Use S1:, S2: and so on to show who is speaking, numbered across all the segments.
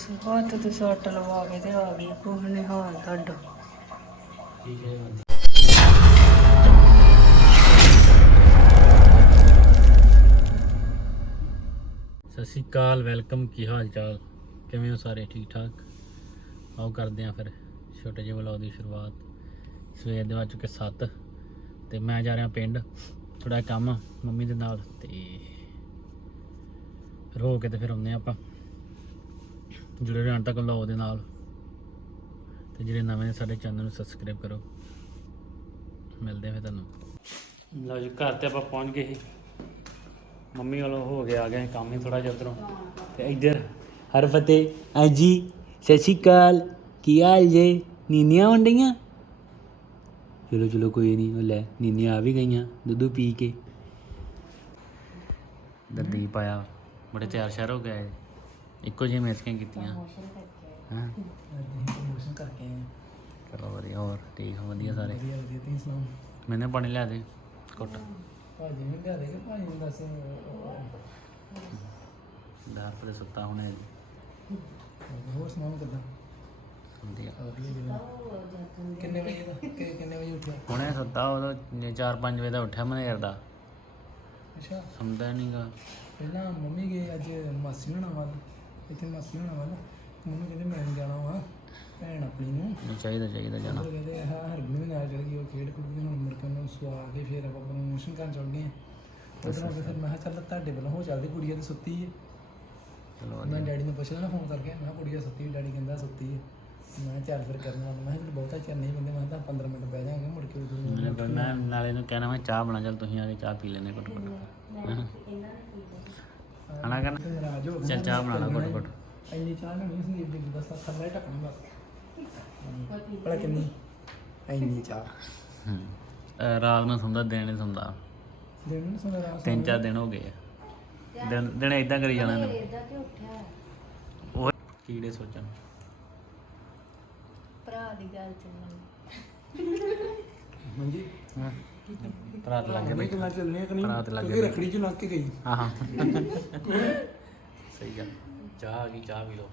S1: ਹੱਥ ਤੇ ਸੱਟ ਲਵਾ ਕੇ ਤੇ ਆ ਗਈ ਕੁਛ ਨੀ ਹਾਲ ਤੁਹਾਡਾ।
S2: ਸਤਿ ਸ਼੍ਰੀ ਅਕਾਲ, ਵੈਲਕਮ। ਕੀ ਹਾਲ ਚਾਲ, ਕਿਵੇਂ ਹੋ ਸਾਰੇ? ਠੀਕ ਠਾਕ। ਆਓ ਕਰਦੇ ਹਾਂ ਫਿਰ ਛੋਟੇ ਜਿਹੇ ਵਲੌਗ ਦੀ ਸ਼ੁਰੂਆਤ। ਸਵੇਰ ਦੇ ਵੱਜ ਚੁੱਕੇ 7 ਤੇ ਮੈਂ ਜਾ ਰਿਹਾ ਪਿੰਡ, ਥੋੜਾ ਕੰਮ ਮੰਮੀ ਦੇ ਨਾਲ, ਤੇ ਫਿਰ ਹੋ ਕੇ ਤੇ ਫਿਰ ਆਉਂਦੇ ਆਪਾਂ। ਜੁੜੇ ਰਹਿਣ ਤੱਕ ਵਲੌਗ ਦੇ ਨਾਲ, ਤੇ ਜਿਹੜੇ ਨਵੇਂ ਨੇ ਸਾਡੇ ਚੈਨਲ ਨੂੰ ਸਬਸਕ੍ਰਾਈਬ ਕਰੋ। ਮਿਲਦੇ ਫਿਰ ਤੁਹਾਨੂੰ। ਲਓ ਜੀ, ਘਰ ਤੇ ਆਪਾਂ ਪਹੁੰਚ ਗਏ ਸੀ। ਮੰਮੀ ਵੱਲੋਂ ਹੋ ਕੇ ਆ ਗਏ ਕੰਮ ਹੀ ਥੋੜਾ ਜਿਹਾ ਉੱਧਰੋਂ, ਤੇ ਇੱਧਰ ਹਰਫਤਿਹ ਹਾਂਜੀ ਸਤਿ ਸ਼੍ਰੀ ਅਕਾਲ, ਕੀ ਹਾਲ ਜੇ? ਨੀਨੀਆਂ ਆਉਣ ਡਈਆਂ? ਚਲੋ ਚਲੋ ਕੋਈ ਨਹੀਂ, ਉਹ ਲੈ ਨੀਨੀਆਂ ਆ ਵੀ ਗਈਆਂ ਦੁੱਧ ਪੀ ਕੇ। ਦਰਦੀਪ ਆਇਆ, ਬੜੇ ਤਿਆਰ ਸ਼ਿਆਰ ਹੋ ਗਏ, ਇੱਕੋ ਜਿਹੀਆਂ ਮੇਸਕੀਆਂ ਕੀਤੀਆਂ। ਹਾਂ ਚਲੋ ਵਧੀਆ। ਹੋਰ ਠੀਕ ਵਧੀਆ ਸਾਰੇ? ਮੈਨੇ ਪਾਣੀ ਲਿਆ ਦੇ ਘੁੱਟ। 10 ਰੁਪਏ ਸੁੱਤਾ ਹੁਣੇ।
S3: ਹੋਰ ਸੁਣਾਓ ਕਿੱਦਾਂ?
S2: ਵਧੀਆ।
S3: ਕਿੰਨੇ ਵਜੇ ਉੱਠਿਆ?
S2: ਹੁਣੇ ਸੁੱਤਾ, ਉਦੋਂ 4-5 ਵਜੇ ਦਾ ਉੱਠਿਆ ਮਨੇਰ ਦਾ।
S3: ਅੱਛਾ,
S2: ਸਮਝਦਾ ਨਹੀਂ ਗਾ।
S3: ਪਹਿਲਾਂ ਮੰਮੀ ਗਏ ਅੱਜ ਮਾਸੀ ਹੋਣਾ ਵੱਲ, ਇੱਥੇ ਮਾਸੀ ਹੋਣਾ ਵੱਲ। ਮੰਮੀ ਕਹਿੰਦੇ ਮੈਂ ਜਾਣਾ ਵਾ ਭੈਣ ਆਪਣੀ ਨੂੰ।
S2: ਨਹੀਂ ਚਾਹੀਦਾ ਜਾਣਾ।
S3: ਉੱਧਰ ਕਹਿੰਦੇ ਹਰਗੁਣ ਵੀ ਨਾਲ ਚਲ ਗਈ, ਉਹ ਖੇਡ ਖੁੱਡ ਕੇ ਹੁਣ ਮੁੜ ਕੇ ਉਹਨੂੰ ਸਵਾ ਕੇ ਫਿਰ ਆਪਾਂ ਪ੍ਰਮੋਸ਼ਨ ਕਰਨ ਚੱਲ ਗਏ। ਉੱਧਰ ਆ ਕੇ ਫਿਰ ਮੈਂ ਕਿਹਾ ਚੱਲ ਤੁਹਾਡੇ ਵੱਲੋਂ ਹੋ ਚੱਲਦੀ, ਕੁੜੀ ਤਾਂ ਸੁੱਤੀ ਹੈ।
S2: ਚਲੋ
S3: ਮੈਂ ਡੈਡੀ ਨੂੰ ਪੁੱਛ ਲੈਣਾ ਫੋਨ ਕਰਕੇ, ਮੈਂ ਕਿਹਾ ਕੁੜੀ ਸੁੱਤੀ, ਡੈਡੀ ਕਹਿੰਦਾ ਸੁੱਤੀ ਹੈ। ਮੈਂ ਚੱਲ ਫਿਰ ਕਰਨਾ। ਮੈਂ ਕਿਹਾ ਬਹੁਤਾ ਚਿਰ ਨਹੀਂ ਬੰਦੇ, ਮੈਂ ਤਾਂ 15 ਮਿੰਟ ਬਹਿ ਜਾਵਾਂਗੇ, ਮੁੜ ਕੇ
S2: ਮੈਂ ਨਾਲੇ ਨੂੰ ਕਹਿਣਾ ਮੈਂ ਚਾਹ ਬਣਾ, ਚੱਲ ਤੁਸੀਂ ਆ ਕੇ ਚਾਹ ਪੀ ਲੈਣੇ ਘੁੱਟ ਘੁੱਟ। ਖਾਣਾ ਕਰਨਾ,
S3: ਨਾਰਾਜ਼ ਹੋ
S2: ਚੱਲ ਚਾਹ ਬਣਾ ਲਾ ਘੁੱਟ ਘੁੱਟ।
S3: ਇੰਨੀ ਚਾਹ ਨਹੀਂ ਸੰਦੀਪ ਦੀ ਦੱਸ ਥੱਲੇ ਹੀ ਢੱਕਣਾ ਬਸ। ਭਲਾ ਕਿੰਨੀ ਇੰਨੀ ਚਾਹ?
S2: ਰਾਤ ਨੂੰ ਸੌਂਦਾ, ਦਿਨ ਨਹੀਂ ਸੌਂਦਾ।
S3: ਦਿਨ ਨੂੰ ਸੁਣਾ ਰਾਤ
S2: 3-4 ਦਿਨ ਹੋ ਗਏ ਆ। ਦਿਨ ਇਦਾਂ ਕਰੀ ਜਾਣਾ ਇਹਨੇ। ਉਹ ਕੀੜੇ ਸੋਚਣ
S1: ਭਰਾ ਦੀ ਗੱਲ ਚੱਲਣੀ।
S3: ਹਾਂਜੀ
S2: ਹਾਂ ਭਰਾ ਤੇ ਲੱਗ ਗਿਆ ਬਈ।
S3: ਕਿੰਨਾ ਚੱਲਨੇ ਕਿ ਨਹੀਂ?
S2: ਭਰਾ ਤੇ ਲੱਗ
S3: ਕਿਉਂਕਿ
S2: ਗਿਆ।
S3: ਰੱਖੜੀ ਚ ਲੰਘ ਕੇ ਗਈ।
S2: ਹਾਂ ਸਹੀ ਗੱਲ। ਚਾਹ ਆ ਗਈ, ਚਾਹ ਪੀ ਲਓ।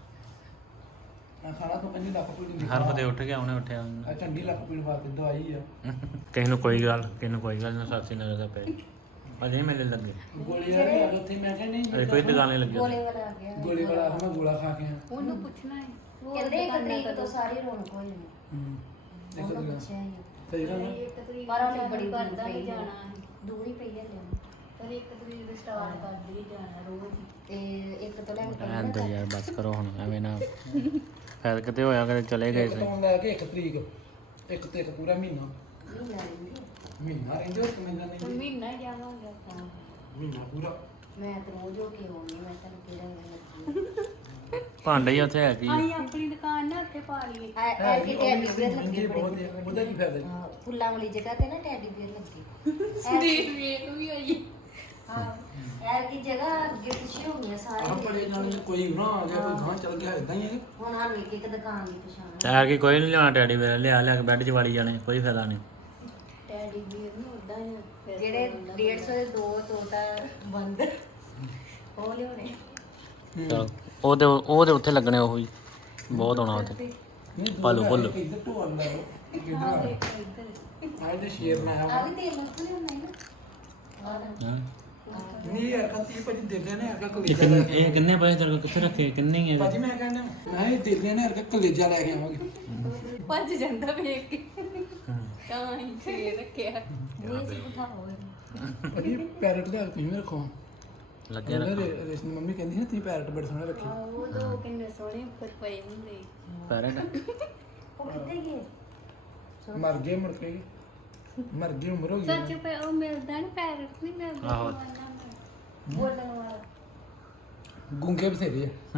S3: ਖਾਣਾ ਤੋਂ 5 ਲੱਖ ਪੀੜ ਦੀ
S2: ਹਰਫਤਿਹ ਉੱਠ ਗਿਆ, ਉਹਨੇ ਉੱਠਿਆ।
S3: ਆ ਚੰਗੀ ਲੱਖ ਪੀੜ ਵਾਸਤੇ ਦਵਾਈ ਆ।
S2: ਕਿਸੇ ਨੂੰ ਕੋਈ ਗੱਲ ਨਾ ਸਾਸੀ ਨਗਰ ਦਾ ਪਏ ਅਜੇ ਮੇਰੇ ਲੱਗੇ।
S3: ਗੋਲੀ ਆ ਗਈ ਉੱਥੇ, ਮੈਂ ਕਿਹਾ ਨਹੀਂ
S2: ਅਜੇ ਕੋਈ ਦੁਕਾਨ ਨਹੀਂ ਲੱਗੀ।
S1: ਗੋਲੇ ਵਾਲਾ ਆ ਗਿਆ।
S3: ਗੋਲੀ ਵਾਲਾ ਮੈਂ ਗੋਲਾ ਖਾ ਕੇ ਆ।
S1: ਉਹਨੂੰ ਪੁੱਛਣਾ ਹੈ।
S4: ਕਹਿੰਦੇ 1 ਤਰੀਕ ਤੋਂ ਸਾਰੀ ਰੌਣਕ ਹੋ ਜਾਣੀ।
S3: ਦੇਖੋ
S4: ਉਹਨੂੰ
S3: ਜੀ
S4: ਪੁੱਛਿਆ ਹੀ
S3: ਸਹੀ ਗੱਲ ਆ।
S4: ਪਰ ਉਹਨੇ ਬੜੀ
S1: ਕਰਦਾ
S4: ਦੂਰ
S1: ਵੀ
S4: ਪਈ
S1: ਜਾਣਾ
S4: ਹੈ।
S1: ਹੈ।
S4: ਦੂਰ ਹੀ ਪਈ ਹੈ ਲੈਣ।
S1: ਪਰ 1 ਤਰੀਕ ਦੇ ਸਟਾਰਟ ਕਰਦੀ ਵੀ ਜਾਣਾ ਰੋਜ਼।
S4: ਤੇ 1 ਤੋਂ ਲੈ ਕੇ
S2: ਐਂਦਾ ਯਾਰ ਬਸ ਕਰੋ ਹੁਣ, ਐਵੇਂ ਨਾ ਫਾਇਦਾ ਕਿਤੇ ਹੋਇਆ ਕਦੇ ਚਲੇ ਗਏ ਸੀ।
S3: ਤੋਂ ਲੈ ਕੇ 1 ਤਰੀਕ, 1 ਤੇ 1 ਪੂਰਾ ਮਹੀਨਾ।
S4: ਮਹੀਨਾ ਰਹਿੰਦੀ।
S3: ਮਹੀਨਾ ਰਹਿੰਦੇ ਹੋ, ਮਹੀਨਾ
S1: ਹੁਣ
S3: ਨਹੀਂ,
S1: ਮਹੀਨਾ ਹੀ ਜਾਵਾਂਗੇ ਆਪਾਂ।
S3: ਮਹੀਨਾ ਪੂਰਾ।
S4: ਮੈਂ ਤਾਂ ਰੋਜ਼ ਹੋ ਕੇ ਆਉਣੀ, ਮੈਂ ਤਾਂ ਕਿਹੜਾ ਲੱਗੀ
S2: ਭਾਂਡੇ ਹੀ ਉੱਥੇ ਹੈ ਕੀ?
S1: ਅਸੀਂ ਆਪਣੀ ਦੁਕਾਨ ਨਾ ਉੱਥੇ ਪਾ ਲਈਏ।
S4: ਐ ਕਿ ਟੈਡੀ ਬੀਅਰ ਲੱਗੀ
S3: ਮਹਿੰਗੀ ਬਹੁਤ
S4: ਬੜੀ।
S3: ਹੈ, ਉਹਦਾ ਕੀ ਫਾਇਦਾ ਜੀ?
S4: ਹਾਂ, ਫੁੱਲਾਂ ਵਾਲੀ ਜਗ੍ਹਾ ਤੇ ਨਾ ਟੈਡੀ ਬੀਅਰ ਲੱਗੀ।
S1: ਸੰਦੀਪ ਵੇਖ ਵੀ ਆਈ।
S4: ਹਾਂ, ਐ ਕੀ ਜਗ੍ਹਾ ਅੱਗੇ ਪਿੱਛੇ ਹੋ ਗਈਆਂ
S3: ਆਹ
S4: ਸਾਰੀਆਂ।
S3: ਬੜੇ ਨਾਲ ਕੋਈ ਨਾ ਆ ਗਿਆ, ਕੋਈ ਗਾਂ ਚੱਲ ਗਿਆ, ਇਦਾਂ ਹੀ ਹੈ।
S4: ਹੁਣ ਸਾਨੂੰ ਇੱਕ ਦੁਕਾਨ ਦੀ ਪਛਾਣ।
S2: ਤੈਰ ਕੇ ਕੋਈ ਨਹੀਂ ਲਿਆਉਣਾ ਟੈਡੀ ਵੇਲੇ, ਲਿਆ ਕੇ ਬੈੱਡ 'ਚ ਵਾਲੀ ਜਾਣੇ, ਕੋਈ ਫਾਇਦਾ ਨਹੀਂ।
S1: ਟੈਡੀ ਬੀਅਰ ਨੂੰ ਉਦਾਂ ਹੀ ਫਿਰ
S4: ਜਿਹੜੇ 150 ਦੇ 2 ਤੋਤਾ ਬੰਦ ਉਹ ਲਿਆਉਣੇ।
S2: ਚਲ ਉਹਦੇ ਉੱਥੇ ਲੱਗਣੇ, ਉਹ ਹੀ ਬਹੁਤ ਆਉਣਾ ਉੱਥੇ।
S3: ਨਹੀਂ
S2: ਭਾਲੂ ਭੁੱਲੂ।
S3: ਇੱਧਰ ਢੋਲ ਲੈ ਲਓ, ਇੱਕ ਇੱਧਰ ਆ
S1: ਇੱਧਰ
S3: ਆਹ ਤੇ ਸ਼ੇਰ ਨਾ
S4: ਆ
S3: ਆ।
S4: ਵੀ ਤੇਲ ਲੱਗ ਲਿਆਉਣਾ ਹੈ ਨਾ।
S2: ਹਾਂ
S3: ਨਹੀਂ ਯਾਰ ਕੰਤੀ ਭਾਜੀ ਦਿੰਦੇ ਨੇ ਅਰਕਾ
S2: ਇਹ
S3: ਕਲੇਜਾ ਲੈ ਕੇ।
S2: ਇਹ ਕਿੰਨੇ ਪੈਸੇ ਤੇਰੇ ਕੋਲ ਕਿੱਥੇ ਰੱਖੇ? ਕਿੰਨੇ ਹੀ
S3: ਭਾਜੀ
S2: ਹੈ?
S3: ਮੈਂ ਕਹਿੰਦਾ ਮੈਂ ਇਹ ਦਿੰਦੇ ਨੇ ਅਰਕਾ ਕਲੇਜਾ ਲੈ ਕੇ ਆਵਾਂਗੇ।
S1: ਭੱਜ ਜਾਂਦਾ ਵੇਖ ਕੇ। ਤਾਂ ਹੀ ਛੇ ਰੱਖਿਆ।
S4: ਇਹ ਸੀ ਉਠਾਓ
S3: ਭਾਜੀ ਪੈਰਟ ਲਿਆ ਕੇ ਤੁਸੀਂ ਵੀ ਰੱਖੋ।
S2: ਲੱਗੇ ਰੱਖ
S3: ਰੇਸ਼ਮ ਮੰਮੀ ਕਹਿੰਦੀ ਸੀ ਤੁਸੀਂ ਪੈਰਟ ਬੜੇ ਸੋਹਣੇ ਰੱਖੇ।
S1: ਉਹ ਦੋ ਕਿੰਨੇ ਸੋਹਣੇ ਉੱਪਰ ਪਏ ਹੁੰਦੇ।
S2: ਪੈਰਟ।
S4: ਉਹ ਕਿੱਥੇ ਗਏ?
S3: ਮਰ ਗਏ ਮੁੜ ਕੇ, ਮਰ ਗਈ, ਉਮਰ ਹੋ
S1: ਸੱਚ
S3: ਗਈ।
S1: ਪਏ ਉਹ ਮਿਲਦਾ ਨਹੀਂ, ਪੈਰਟ ਨਹੀਂ ਮਿਲਦਾ।
S2: ਆਹੋ।
S4: ਬੋਲਣ ਵਾਲਾ।
S3: ਗੁੰਗੇ ਬਥੇਰੇ ਆ।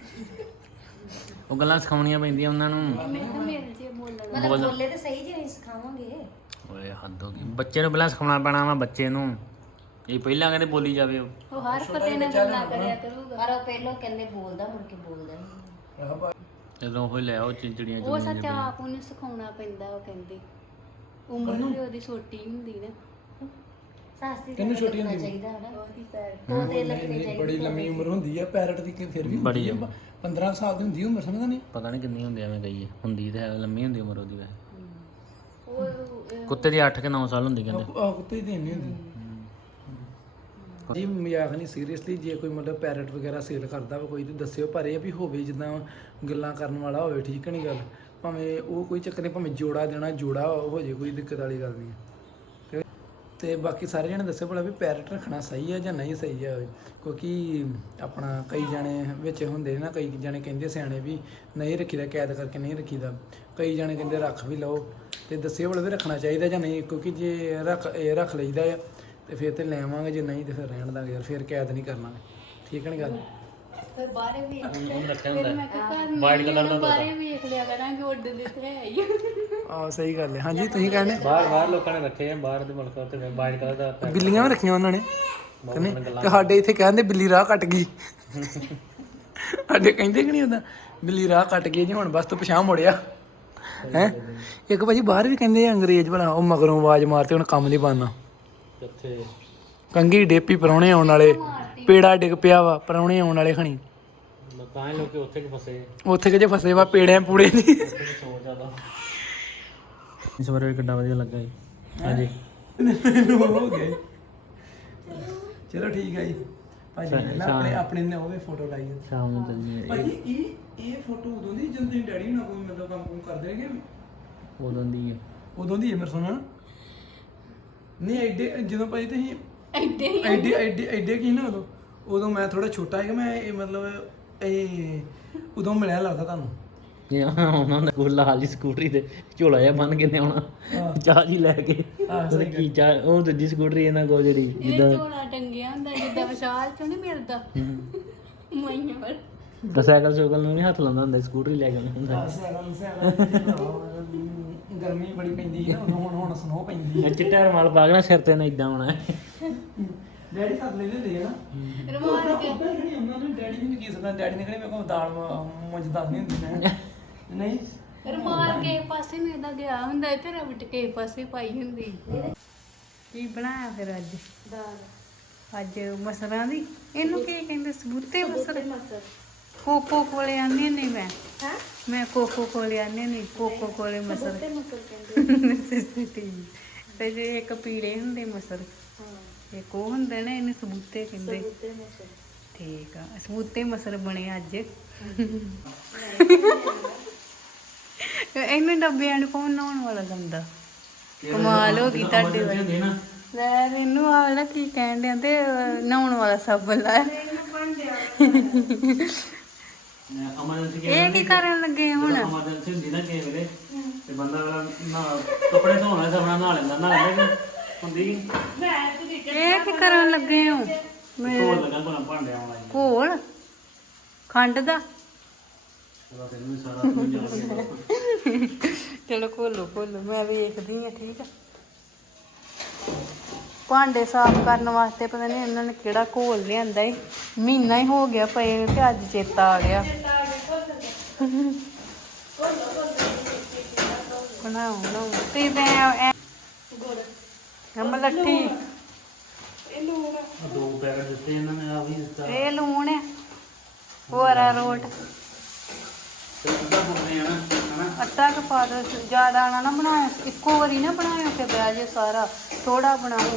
S2: ਉਹ ਗੱਲਾਂ ਸਿਖਾਉਣੀਆਂ ਪੈਂਦੀਆਂ ਉਹਨਾਂ ਨੂੰ।
S1: ਮੈਂ ਕਿਹਾ ਮਿਲ ਜੇ ਬੋਲਣ।
S4: ਮਤਲਬ ਬੋਲੇ ਤੇ ਸਹੀ ਜੇ ਅਸੀਂ ਸਿਖਾਵਾਂਗੇ।
S2: ਓਏ ਹੱਦ ਹੋ ਗਈ, ਬੱਚੇ ਨੂੰ ਪਹਿਲਾਂ ਸਿਖਾਉਣਾ ਪੈਣਾ ਵਾ। ਬੱਚੇ ਨੂੰ ਇਹ ਪਹਿਲਾਂ ਕਹਿੰਦੇ ਬੋਲੀ ਜਾਵੇ।
S1: ਉਹ ਹਰ ਫਤੇ ਨਾਲ ਗੱਲਾਂ ਕਰਿਆ ਕਰੂਗਾ।
S4: ਪਰ ਉਹ ਪਹਿਲਾਂ ਕਹਿੰਦੇ ਬੋਲਦਾ, ਮੁੜ ਕੇ ਬੋਲਦਾ ਨਹੀਂ।
S3: ਆਹ ਭਾ-
S2: ਜਦੋਂ ਉਹ ਲੈ ਆਓ ਚਿੜੀਆਂ
S1: ਉਹ ਸੱਚ ਆਪ ਉਹਨੂੰ ਸਿਖਾਉਣਾ ਪੈਂਦਾ। ਉਹ ਕਹਿੰਦੇ ਉਮਰ ਵੀ ਉਹਦੀ ਛੋਟੀ ਹੁੰਦੀ ਨਾ।
S4: ਸਾਸਤੀ
S3: ਕਿੰਨੀ ਛੋਟੀ
S4: ਲੱਗਣਾ
S3: ਹੁੰਦੀ?
S4: ਚਾਹੀਦਾ ਹੈ ਨਾ।
S1: ਉਹਦੀ ਪੈਰ
S4: ਤੋਤੇ
S3: ਨਹੀਂ,
S4: ਲੱਗਣੇ
S3: ਨਹੀਂ,
S4: ਚਾਹੀਦੇ।
S3: ਬੜੀ ਲੰਮੀ ਉਮਰ ਹੁੰਦੀ ਆ ਪੈਰਟ ਦੀ, ਕਿ ਫਿਰ ਵੀ
S2: ਬੜੀ
S3: ਹੁੰਦੀ ਆ। 15 ਸਾਲ ਦੀ ਹੁੰਦੀ ਉਮਰ ਸਮਝਦਾ ਨਹੀਂ
S2: ਪਤਾ ਨਹੀਂ ਕਿੰਨੀ ਹੁੰਦੀ ਐਵੇਂ ਗਈ ਹੁੰਦੀ ਤੇ ਹੈ, ਲੰਮੀ ਹੁੰਦੀ ਉਮਰ ਉਹਦੀ ਵੈਸੇ।
S1: ਉਹ
S2: ਕੁੱਤੇ ਦੀ 8 ਕਿ 9 ਸਾਲ ਹੁੰਦੀ ਕਹਿੰਦੇ।
S3: ਕੁੱਤੇ ਦੀ ਨਹੀਂ ਹੁੰਦੀ ਜੀ। ਮਜ਼ਾਕ ਨਹੀਂ, ਸੀਰੀਅਸਲੀ ਜੇ ਕੋਈ ਮਤਲਬ ਪੈਰਟ ਵਗੈਰਾ ਸੇਲ ਕਰਦਾ ਵਾ ਕੋਈ ਤੇ ਦੱਸਿਓ, ਪਰ ਇਹ ਵੀ ਹੋਵੇ ਜਿੱਦਾਂ ਗੱਲਾਂ ਕਰਨ ਵਾਲਾ ਹੋਵੇ, ਠੀਕ ਨਹੀਂ ਗੱਲ। ਭਾਵੇਂ ਉਹ ਕੋਈ ਚੱਕਰ ਨਹੀਂ, ਭਾਵੇਂ ਜੋੜਾ ਦੇਣਾ ਜੋੜਾ ਹੋ ਜੇ, ਕੋਈ ਦਿੱਕਤ ਵਾਲੀ ਗੱਲ ਨਹੀਂ ਹੈ। ਤੇ ਬਾਕੀ ਸਾਰੇ ਜਣੇ ਦੱਸਿਓ ਭਲਾ ਵੀ ਪੈਰਟ ਰੱਖਣਾ ਸਹੀ ਹੈ ਜਾਂ ਨਹੀਂ ਸਹੀ ਹੈ, ਕਿਉਂਕਿ ਆਪਣਾ ਕਈ ਜਣੇ ਵਿੱਚ ਹੁੰਦੇ ਨੇ ਨਾ, ਕਈ ਜਣੇ ਕਹਿੰਦੇ ਸਿਆਣੇ ਵੀ ਨਹੀਂ ਰੱਖੀਦਾ, ਕੈਦ ਕਰਕੇ ਨਹੀਂ ਰੱਖੀਦਾ, ਕਈ ਜਣੇ ਕਹਿੰਦੇ ਰੱਖ ਵੀ ਲਓ। ਤੇ ਦੱਸਿਓ ਭਲਾ ਵੀ ਰੱਖਣਾ ਚਾਹੀਦਾ ਜਾਂ ਨਹੀਂ, ਕਿਉਂਕਿ ਜੇ ਰੱਖ ਲਈਦਾ ਆ ਤੇ ਫਿਰ ਤੇ ਲੈ ਆਵਾਂਗੇ, ਜੇ ਨਹੀਂ ਤੇ ਫਿਰ ਰਹਿਣ ਦਾਂਗੇ ਯਾਰ, ਫਿਰ ਕੈਦ ਨਹੀਂ ਕਰਨਾ, ਠੀਕ ਨਹੀਂ ਗੱਲ।
S1: ਫਿਰ ਬਾਹਰੇ ਵੀ
S2: ਉਹਨੂੰ ਰੱਖਿਆ
S1: ਫਿਰ
S2: ਹੁੰਦਾ
S1: ਮੈਂ ਕਿਹਾ ਘਰ
S2: ਵਾਈਟ ਕਲਰ ਦਾ
S1: ਬਾਹਰੇ ਵੀ ਵੇਖ ਲਿਆ ਕਰਾਂਗੇ, ਉੱਡਦੇ ਤੇ ਹੈ ਹੀ
S3: ਆਹ ਸਹੀ ਗੱਲ ਹੈ। ਹਾਂਜੀ ਤੁਸੀਂ ਕਹਿੰਦੇ
S2: ਬਾਹਰ ਲੋਕਾਂ ਨੇ ਰੱਖੇ ਆ, ਬਾਹਰ ਦੇ ਮੁਲਕਾਂ ਤੇ ਵਾਈਟ ਕਲਰ ਦਾ
S3: ਬਿੱਲੀਆਂ ਵੀ ਰੱਖੀਆਂ ਉਹਨਾਂ ਨੇ, ਕਹਿੰਦੇ ਤੇ ਸਾਡੇ ਇੱਥੇ ਕਹਿੰਦੇ ਬਿੱਲੀ ਰਾਹ ਕੱਟ ਗਈ। ਸਾਡੇ ਕਹਿੰਦੇ ਕਿ ਨਹੀਂ ਹੁੰਦਾ ਬਿੱਲੀ ਰਾਹ ਕੱਟ ਗਈ ਜੀ, ਹੁਣ ਬਸ ਤੂੰ ਪਿਛਾਂਹ ਮੁੜਿਆ ਹੈ। ਇੱਕ ਭਾਜੀ ਬਾਹਰ ਵੀ ਕਹਿੰਦੇ ਆ ਅੰਗਰੇਜ਼ ਭਲਾ ਉਹ ਮਗਰੋਂ ਆਵਾਜ਼ ਮਾਰਤੇ ਹੁਣ ਕੰਮ ਨਹੀਂ ਬਣਨਾ।
S2: ਕਿੱਥੇ
S3: ਕੰਗੀ ਡੇਪੀ ਪਰੌਣੇ ਆਉਣ ਵਾਲੇ, ਪੇੜਾ ਡਿੱਗ ਪਿਆ ਵਾ, ਪਰੌਣੇ ਆਉਣ ਵਾਲੇ ਖਣੀ,
S2: ਤਾਂ ਹੀ ਲੋਕੀ ਉੱਥੇ ਕਿ ਫਸੇ,
S3: ਉੱਥੇ ਕਿ ਜੇ ਫਸੇ ਵਾ ਪੇੜਿਆਂ ਪੂੜੇ ਦੀ।
S2: ਸੋਚ ਜ਼ਿਆਦਾ। ਇਸ ਵਾਰ ਵੀ ਕਿੱਡਾ ਵਧੀਆ ਲੱਗਾ ਜੀ। ਹਾਂਜੀ
S3: ਹੋ ਗਿਆ ਜੀ। ਚਲੋ ਠੀਕ ਹੈ ਜੀ ਭਾਜੀ, ਆਪਣੇ ਆਪਣੇ ਨੇ ਉਹ ਫੋਟੋ ਲਾਈ ਹੈ
S2: ਸ਼ਾਮ ਨੂੰ ਚੱਲੀਏ।
S3: ਭਾਜੀ। ਇਹ ਫੋਟੋ ਉਦੋਂ ਦੀ ਜਦੋਂ ਤੁਸੀਂ ਡੈਡੀ ਨਾਲ ਕੋਈ ਮਤਲਬ ਕੰਮ ਕਰਦੇ ਹੈਗੇ,
S2: ਉਦੋਂ ਦੀ ਹੈ,
S3: ਉਦੋਂ ਦੀ ਹੈ ਮੇਰੇ ਸੁਣਾ ਨਹੀਂ ਐਡੇ, ਜਦੋਂ ਭਾਜੀ ਤੁਸੀਂ
S1: ਐਡੇ
S3: ਐਡੇ ਕੀ ਨਾ ਉਦੋਂ ਮੈਂ ਥੋੜਾ ਛੋਟਾ ਹੈਗਾ, ਮੈਂ ਇਹ ਮਤਲਬ ਇਹ ਉਦੋਂ ਮਿਲਿਆ ਲੱਗਦਾ ਤੁਹਾਨੂੰ।
S2: ਉਹਨਾਂ ਨੇ ਕੋਲ ਲਾਲ ਜੀ ਸਕੂਟਰੀ ਤੇ ਝੋਲਾ ਜਿਹਾ ਬੰਨ ਕੇ ਲਿਆਉਣਾ, ਚਾਹ ਜੀ ਲੈ ਕੇ। ਉਹਨੇ ਕੀ ਚਾਹ, ਉਹ ਦੂਜੀ ਸਕੂਟਰੀ ਇਹਨਾਂ ਕੋਲ ਜਿਹੜੀ
S1: ਜਿੱਦਾਂ ਝੋਲਾ ਟੰਗਿਆ ਹੁੰਦਾ, ਜਿੱਦਾਂ ਵਿਸ਼ਾਲ ਚੋਂ ਨਹੀਂ ਮਿਲਦਾ ਮਾਈਆਂ ਵਾਲ।
S2: ਤਾਂ ਸਾਈਕਲ ਨੂੰ ਨਹੀਂ ਹੱਥ ਲਾਉਂਦਾ ਹੁੰਦਾ, ਸਕੂਟਰੀ ਲੈ ਕੇ ਆਉਂਦਾ ਹੁੰਦਾ।
S3: ਗਰਮੀ ਬੜੀ ਪੈਂਦੀ ਹੈ ਹੁਣ ਸਨੋ ਪੈਂਦੀ ਹੈ।
S2: ਚਿੱਟਾ ਰੁਮਾਲ ਪਾ ਕੇ ਨਾ ਸਿਰ ਤੇ ਨਾ ਇਦਾਂ ਹੋਣਾ।
S3: ਡੈਡੀ ਸਾਥ ਲੈ ਲੈਂਦੇ ਆ ਨਾ
S1: ਰਮਾਨ ਕੇ
S3: ਉਹਨਾਂ ਨੇ ਡੈਡੀ ਨੇ ਕੀ ਸੁਣਾ, ਡੈਡੀ ਨੇ ਕਹਿੰਦੇ ਮੇਰੇ ਕੋਲ ਦਾਲ ਮੁੰਜ ਦੱਸ ਨਹੀਂ ਹੁੰਦੀ ਮੈਂ ਨਹੀਂ
S1: ਰਮਾਨ ਕੇ ਪਾਸੇ ਨੂੰ ਇਹਦਾ ਗਿਆ ਹੁੰਦਾ ਤੇ ਰਬਟ ਕੇ ਪਾਸੇ ਪਾਈ ਹੁੰਦੀ।
S4: ਕੀ ਬਣਾਇਆ ਫਿਰ ਅੱਜ?
S1: ਦਾਲ
S4: ਅੱਜ ਮਸਰਾਂ ਦੀ, ਇਹਨੂੰ ਕੀ ਕਹਿੰਦੇ? ਸਬੂਤੇ ਮਸਰ।
S1: ਮਸਰ
S4: ਕੋਕੋ ਕੋਲੇ ਆਨੇ ਨਹੀਂ ਮੈਂ
S1: ਹੈ
S4: ਮੈਂ ਕੋਕੋ ਕੋਲੇ ਆਨੇ ਨਹੀਂ, ਕੋਕੋ ਕੋਲੇ ਮਸਰ।
S1: ਤੇ ਮਸਰ ਕਹਿੰਦੇ
S4: ਠੀਕ। ਤੇ ਜੇ ਇੱਕ ਪੀਲੇ ਹੁੰਦੇ ਮਸਰ,
S1: ਹਾਂ,
S4: ਇੱਕ ਉਹ ਹੁੰਦੇ ਨੇ, ਇਹਨੂੰ ਸਬੂਤੇ ਕਹਿੰਦੇ।
S1: ਸਬੂਤੇ ਮਸਰ।
S4: ਠੀਕ ਆ, ਸਬੂਤੇ ਮਸਰ ਬਣੇ ਅੱਜ। ਇਹਨੂੰ ਡੱਬਿਆਂ ਨੂੰ ਕੌਣ ਨਹਾਉਣ ਵਾਲਾ ਗੰਦਾ? ਕਮਾਲ ਹੋ ਗਈ ਤੁਹਾਡੇ ਵਾਲੀ। ਲੈ ਮੈਨੂੰ ਆ ਨਾ ਕੀ ਕਹਿਣ ਡਿਆ ਤੇ ਨਹਾਉਣ ਵਾਲਾ ਸਾਬਣ ਲਾਇਆ। ਇਹ ਕੀ ਕਰਨ ਲੱਗੇ ਹੁਣ?
S2: ਐਮਰਜੈਂਸੀ ਹੁੰਦੀ ਨਾ ਕਿਸੇ ਵੇਲੇ ਤੇ ਬੰਦਾ ਨਾ ਕੱਪੜੇ ਧੋਣਾ ਸਭਨਾ ਨਹਾ ਲੈਂਦਾ ਹੁੰਦੀ।
S4: ਇਹ ਕੀ ਕਰਨ ਲੱਗੇ ਹੋ?
S2: ਧੋ ਲੱਗਾ ਭਲਾ ਭਾਂਡਿਆਂ ਵਾਲਾ ਜੀ।
S4: ਘੋਲ ਖੰਡ ਦਾ।
S2: ਉਹਦਾ ਤੈਨੂੰ ਵੀ ਸਾਰਾ ਕੁਝ ਜਾਣ ਗਿਆ।
S4: ਚਲੋ ਖੋਲੋ ਮੈਂ ਵੇਖਦੀ ਆ। ਠੀਕ ਆ, ਭਾਂਡੇ ਸਾਫ਼ ਕਰਨ ਵਾਸਤੇ ਪਤਾ ਨਹੀਂ ਇਹਨਾਂ ਨੇ ਕਿਹੜਾ ਘੋਲ ਲਿਆਂਦਾ ਏ। ਮਹੀਨਾ ਹੀ ਹੋ ਗਿਆ ਪਏ ਤੇ ਅੱਜ ਚੇਤਾ ਆ ਗਿਆ। ਬਣਾਓ ਤੇ ਮੈਂ ਮਲੱਠੀ
S2: ਦੋ ਪੈਕਟ ਦਿੱਤੇ ਇਹਨਾਂ ਨੇ, ਆ ਵੀ ਦਿੱਤਾ।
S4: ਇਹ ਲੂਣ ਆ, ਹੋਰ ਅਰਾਰੋਟ।
S2: ਕਿੱਦਾਂ ਬੁਣਦੇ ਆ ਨਾ ਹਨਾ।
S4: ਆਟਾ ਕੁ ਪਾ ਦੋ, ਜ਼ਿਆਦਾ ਨਾ ਬਣਾਓ, ਇੱਕੋ ਵਾਰੀ ਨਾ ਬਣਾਓ ਕਿ ਬਹਿ ਜੇ ਸਾਰਾ, ਥੋੜਾ ਬਣਾਓ।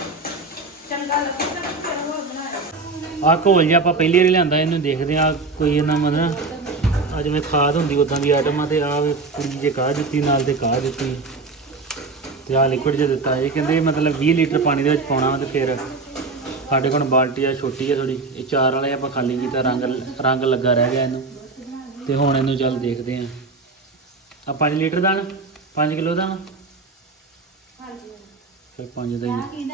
S2: ਆ ਘੋਲ ਜਿਹਾ ਆਪਾਂ ਪਹਿਲੀ ਵਾਰੀ ਲਿਆਂਦਾ, ਇਹਨੂੰ ਦੇਖਦੇ ਆ ਕੋਈ ਇਹਨਾਂ ਮਤਲਬ ਆ ਜਿਵੇਂ ਖਾਦ ਹੁੰਦੀ ਉਦਾਂ ਦੀ ਆਈਟਮ ਆ। ਤੇ ਆ ਵੀ ਕੁੜੀ ਜੇ ਕਾਹ ਦਿੱਤੀ ਨਾਲ ਤੇ ਕਾਹ ਦਿੱਤੀ ਤੇ ਆ ਲਿਕੁਇਡ ਜਿਹਾ ਦਿੱਤਾ। ਇਹ ਕਹਿੰਦੇ ਮਤਲਬ 20 ਲੀਟਰ ਪਾਣੀ ਦੇ ਵਿੱਚ ਪਾਉਣਾ ਤੇ ਫਿਰ ਸਾਡੇ ਕੋਲ ਬਾਲਟੀ ਆ ਛੋਟੀ ਆ ਥੋੜੀ, ਇਹ 4 ਵਾਲੇ ਆਪਾਂ ਖਾਲੀ ਕੀਤਾ, ਰੰਗ ਲੱਗਾ ਰਹਿ ਗਿਆ ਇਹਨੂੰ। ਤੇ ਹੁਣ ਇਹਨੂੰ ਚੱਲ ਦੇਖਦੇ ਆ 5 ਲੀਟਰ ਦਾ ਨਾ 5 ਕਿਲੋ ਦਾ ਨਾ ਫਿਰ 5 ਦਾ ਹੀ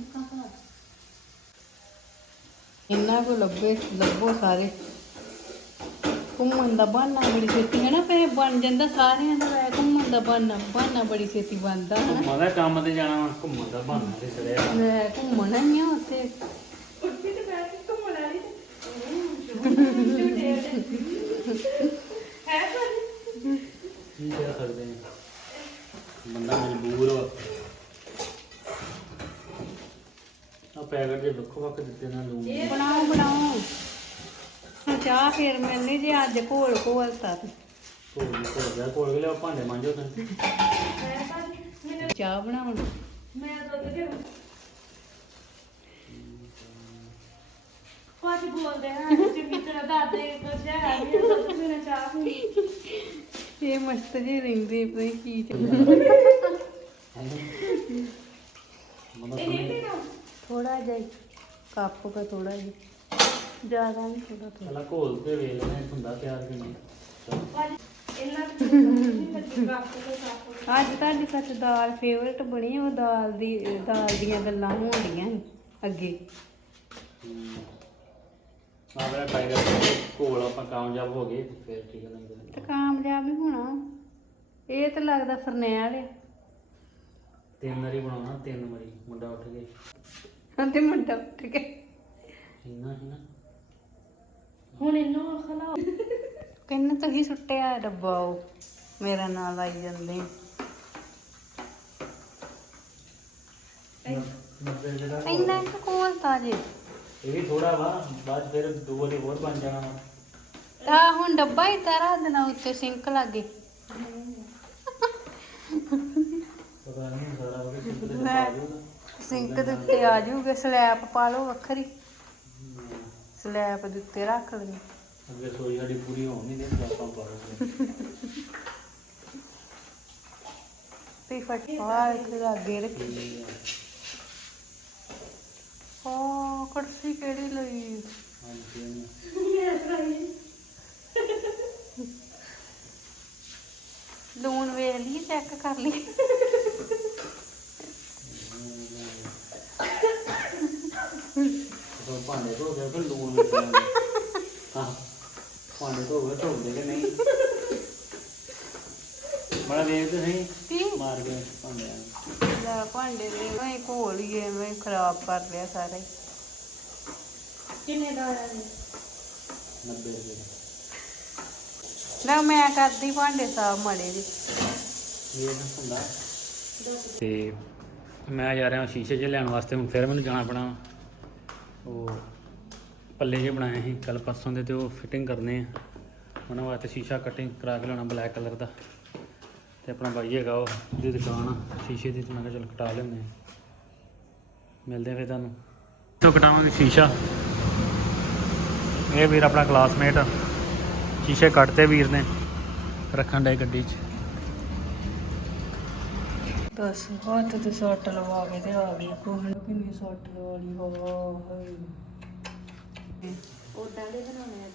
S4: ਇਹਨਾਂ ਕੋ ਲੱਭੋ ਸਾਰੇ। ਘੁੰਮਣ ਦਾ ਬਹਾਨਾ ਬੜੀ ਛੇਤੀ ਹੈ ਨਾ, ਫਿਰ ਬਣ ਜਾਂਦਾ ਸਾਰਿਆਂ ਦਾ। ਘੁੰਮਣ ਦਾ ਬਹਾਨਾ ਬੜੀ ਛੇਤੀ ਬਣਦਾ ਹੈ ਨਾ।
S2: ਮਾਦਾ ਕੰਮ ਤੇ ਜਾਣਾ ਵਾ, ਘੁੰਮਣ ਦਾ ਬਹਾਨਾ ਤੇ ਚੜਿਆ।
S4: ਮੈਂ ਘੁੰਮਣਾ ਹੀ ਆ ਉੱਥੇ।
S2: ਕੀ ਕਹਿ ਸਕਦੇ ਆ, ਬੰਦਾ ਮਜਬੂਰ ਵਾ। ਆ ਪੈਕਟ ਦੇ ਵੱਖੋ ਵੱਖ ਦਿੱਤੇ ਨਾ ਲੂਣ।
S4: ਬਣਾਓ ਚਾਹ ਫੇਰ ਮਿਲਣੀ ਜੇ ਅੱਜ ਘੋਲ ਘੋਲਤਾ ਤੇ
S2: ਕੋਲ ਕੇ ਲਿਆ ਭਾਂਡੇ ਮਾਂਜੋ ਤੁਸੀਂ
S4: ਚਾਹ ਬਣਾਉਣ
S5: ਪਾਜੀ ਬੋਲਦੇ ਹਾਂ ਚੰਗੀ ਤਰ੍ਹਾਂ ਦਾਦੇ ਕੁਛ ਹੈ ਨਹੀਂ ਮੇਰਾ ਚਾਹ ਪੀ
S4: ਇਹ ਮਸਤ ਜੀ ਰਹਿੰਦੇ ਪਈ ਕੀ ਥੋੜਾ ਜਿਹਾ ਕੱਪ ਕਾ ਥੋੜਾ ਜਿਹਾ ਜ਼ਿਆਦਾ ਨਹੀਂ ਥੋੜਾ ਥੋੜਾ
S2: ਪਹਿਲਾਂ ਘੋਲ ਕੇ ਵੇਖ ਲੈਣਾ ਹੁੰਦਾ ਤਿਆਰ ਕਿ ਨਹੀਂ
S5: ਇਹਨਾਂ ਦੇ
S4: ਅੱਜ ਤੁਹਾਡੀ ਸੱਚ ਦਾਲ ਫੇਵਰਟ ਬਣੀ ਉਹ ਦਾਲ ਦੀਆਂ ਗੱਲਾਂ ਹੋਣੀਆਂ ਸੀ ਅੱਗੇ
S2: ਆ ਮੇਰਾ ਟਰਾਈ ਕਰਕੇ ਘੋਲ ਆਪਾਂ ਕਾਮਯਾਬ ਹੋ ਗਏ ਫਿਰ ਠੀਕ ਹੈ ਨਹੀਂ
S4: ਤੇ ਕਾਮਯਾਬ ਹੀ ਹੋਣਾ ਇਹ ਤਾਂ ਲੱਗਦਾ ਫਰਨੈਲ ਆ
S2: 3 ਵਾਰੀ ਬਣਾਉਣਾ 3 ਵਾਰੀ ਮੁੰਡਾ ਉੱਠ ਕੇ
S4: ਹਾਂ ਤੇ ਮੁੰਡਾ ਉੱਠ ਕੇ
S2: ਇੰਨਾ ਹੀ ਨਾ
S5: ਹੁਣ ਇਹਨੂੰ ਖਲਾਓ
S4: ਕਿੰਨੇ ਤੁਸੀਂ ਸੁੱਟਿਆ ਡੱਬਾ ਉਹ ਮੇਰਾ ਨਾਲ ਆਈ ਜਾਂਦੇ ਇੰਨਾ ਕੁ ਕੋਲ ਤਾਜੇ
S2: ਇਹ ਵੀ ਥੋੜਾ ਵਾ ਬਾਅਦ ਫਿਰ 2 ਵਾਰੀ ਹੋਰ ਬਣ ਜਾਣਾ ਵਾ।
S4: ਤਾਂ ਹੁਣ ਡੱਬਾ ਹੀ ਤਾਰਾ ਦੇਣਾ ਉੱਤੇ ਸਿੰਕ ਲਾਗੇ
S2: ਪਤਾ ਨਹੀਂ ਸਾਰਾ ਉਹ ਸਿੰਕ ਦੇ ਵਿੱਚ ਆ ਜਾਊਗਾ
S4: ਸਿੰਕ ਦੇ ਉੱਤੇ ਆ ਜਾਊਗਾ ਸਲੈਬ ਪਾ ਲਓ ਵੱਖਰੀ ਸਲੈਬ ਦੇ ਉੱਤੇ ਰੱਖ ਲਈ
S2: ਅੱਗੇ ਸੋਈ ਸਾਡੀ ਪੂਰੀ ਹੋਣ ਨਹੀਂ ਦੇ ਆਪਾਂ ਪਾਵਾਂਗੇ
S4: ਤੇ ਫਟਵਾ ਇੱਕ ਲਾਗੇ ਰੱਖੀ ਓ ਕੁਰਸੀ ਕਿਹੜੀ ਲਈ ਲੂਣ ਵੇਖ ਲਈ ਚੈੱਕ ਕਰ ਲਈ
S2: तो भांडे धो गए फिर लून भी पाएंगे हाँ भांडे धो गए धोते कि नहीं बड़ा देखते नहीं
S4: ਕੀ
S2: मार के भांडे
S4: ਲੈ ਭਾਂਡੇ ਦੇ ਨਹੀਂ ਘੋਲ ਹੀ ਐਵੇਂ ਖਰਾਬ ਕਰ ਲਿਆ ਸਾਰਾ ਹੀ
S5: ਕਿੰਨੇ ਦਾ ਆਇਆ
S2: 90 रुपये
S4: ਨਾ ਮੈਂ ਕਰਦੀ ਭਾਂਡੇ ਸਾਫ ਮੜੇ ਦੀ
S2: ये ना ਹੁੰਦਾ ਤੇ ਮੈਂ ਜਾ ਰਿਹਾ ਸ਼ੀਸ਼ੇ ਜਿਹੇ ਲੈਣ ਵਾਸਤੇ ਹੁਣ ਫਿਰ ਮੈਨੂੰ ਜਾਣਾ ਪੈਣਾ ਉਹ ਪੱਲੇ ਜਿਹੇ ਬਣਾਏ ਸੀ ਕੱਲ ਪਰਸੋਂ ਦੇ ਤੇ ਉਹ ਫਿਟਿੰਗ ਕਰਨੇ ਆ ਉਹਨਾਂ ਵਾਸਤੇ ਸ਼ੀਸ਼ਾ ਕਟਿੰਗ ਕਰਾ ਕੇ ਲਿਆਉਣਾ ਬਲੈਕ ਕਲਰ ਦਾ ਤੇ ਆਪਣਾ ਬਾਈ ਹੈਗਾ ਉਹ ਦੀ ਦੁਕਾਨ ਆ ਸ਼ੀਸ਼ੇ ਦੀ ਤੇ ਮੈਂ ਕਿਹਾ ਚਲ ਕਟਾ ਲੈਂਦੇ ਆ ਮਿਲਦੇ ਆ ਫਿਰ ਤੁਹਾਨੂੰ ਤੋਂ ਕਟਾਵਾਂਗੇ ਸ਼ੀਸ਼ਾ ਇਹ ਵੀਰ ਆਪਣਾ ਕਲਾਸਮੇਟ ਸ਼ੀਸ਼ੇ ਕੱਟਤੇ ਵੀਰ ਨੇ ਰੱਖਣ ਡੇ ਗੱਡੀ 'ਚ
S4: ਬਸ ਹੱਥ ਤੇ ਸੱਟ ਲਵਾ ਕੇ ਤੇ ਆ ਗਈ ਕੋਹਣ ਕਿੰਨੀ ਸੱਟ ਵਾਲੀ ਹੋ
S1: ਉਦਾਂ ਦੇ ਬਣਾਉਣੇ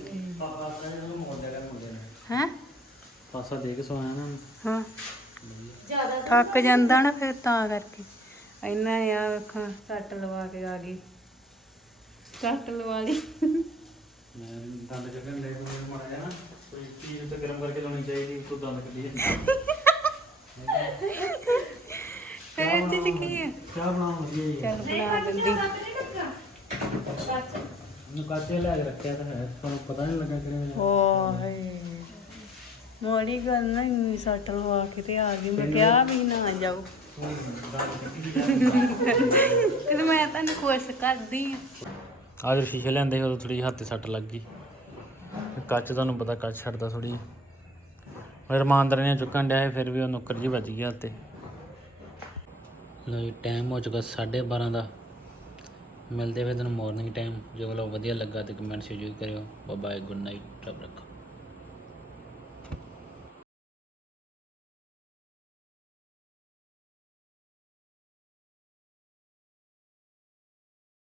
S4: ਹੈ
S2: ਪਾਸਾ ਦੇ ਕੇ ਸੋਇਆ ਨਾ
S4: ਹਾਂ ਥੱਕ ਜਾਂਦਾ ਨਾ ਫਿਰ ਤਾਂ ਕਰਕੇ ਇਹਨਾਂ ਨੇ ਆ ਵੇਖਾਂ ਸੱਟ ਲਵਾ ਕੇ ਆ ਗਈ ਸੱਟ ਲਵਾ ਲਈ
S2: ਮੈਂ ਦੰਦ ਕੱਢਣ ਦੇ ਕੋਈ ਮਾੜਾ ਜਿਹਾ ਨਾ ਕੋਈ ਚੀਜ਼ ਤੇ ਗਰਮ ਕਰਕੇ ਲਾਉਣੀ ਚਾਹੀਦੀ ਤੂੰ ਦੰਦ ਕੱਢੀ
S4: ਫਿਰ ਇਹ 'ਚ ਕੀ ਹੈ
S2: ਚਾਹ ਬਣਾਉਣ ਲੱਗੀ
S4: ਚੱਲ ਬਣਾ ਦਿੰਦੀ
S2: ਨੂੰ ਕਾਚੇ ਲੈ ਕੇ ਰੱਖਿਆ ਤਾਂ ਹੈ ਤੁਹਾਨੂੰ ਪਤਾ ਨਹੀਂ ਲੱਗਾ ਕਿਹਨੇ
S4: ਓਏ ਮੋੜੀ ਗੱਲ ਨਾ ਇੰਨੀ ਸੱਟ ਲਵਾ ਕੇ ਤੇ ਆ ਗਈ ਮੈਂ ਕਿਹਾ ਵੀ ਨਾ ਜਾਓ ਤੇ ਮੈਂ ਤਾਂ ਖੁਸ਼ ਕਰਦੀ
S2: ਆ ਜਦੋਂ ਸ਼ੀਸ਼ੇ ਲੈਂਦੇ ਉਦੋਂ ਥੋੜੀ ਹੱਥ ਤੇ ਸੱਟ ਲੱਗ ਗਈ ਕੱਚ ਤੁਹਾਨੂੰ ਪਤਾ ਕੱਚ ਛੱਡਦਾ ਥੋੜੀ ਰਮਾਨਦਾਰੀਆਂ ਚੁੱਕਣ ਡਿਆ ਫਿਰ ਵੀ ਉਹ ਨੁੱਕਰ ਜੀ ਵੱਜ ਗਿਆ ਤੇ ਲੋ ਜੀ ਟਾਈਮ ਹੋ ਚੁੱਕਾ 12:30 ਦਾ ਮਿਲਦੇ ਫਿਰ ਤੁਹਾਨੂੰ ਮਾਰਨਿੰਗ ਟਾਈਮ ਜੇ ਵਲੋਗ ਵਧੀਆ ਲੱਗਾ ਤੇ ਕਮੈਂਟ ਜ਼ਰੂਰ ਕਰਿਓ ਬਾਏ ਬਾਏ ਗੁੱਡ ਨਾਈਟ ਰੱਬ ਰੱਖੋ